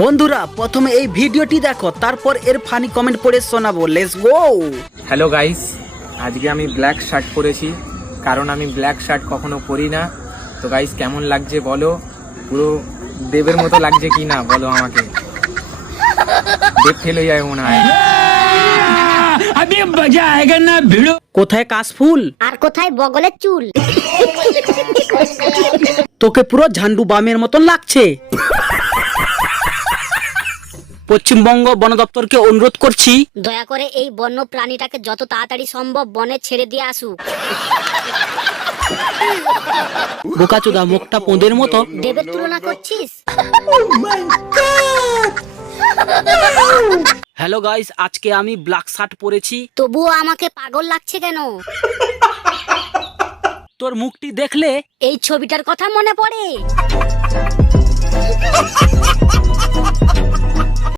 বন্ধুরা প্রথমে এই ভিডিওটি দেখো, তারপর এর ফানি কমেন্ট পড়ে শোনাবো। Let's go. হ্যালো গাইস, আজকে আমি ব্ল্যাক শার্ট পরেছি, কারণ আমি ব্ল্যাক শার্ট কখনো পরি না। তো গাইস, কেমন লাগছে বলো? পুরো দেবের মতো লাগছে কি না বলো আমাকে। দেব ফেল হয়ে যায় মনে হয়। কোথায় কাশফুল আর কোথায় বগলের চুল? তোকে পুরো ঝান্ডু বামের মতন লাগছে। পশ্চিমবঙ্গ বন দপ্তরকে অনুরোধ করছি, দয়া করে এই বন্য প্রাণীটাকে যত তাড়াতাড়ি সম্ভব বনে ছেড়ে দিয়ে আসুক। বোকাচোদা মুখটা পোঁদের মতো। দেবের তুলনা করছিস? হ্যালো গাইস, আজকে আমি ব্ল্যাক শার্ট পরেছি। তবুও আমাকে পাগল লাগছে কেন? তোর মুখটি দেখলে এই ছবিটার কথা মনে পড়ে।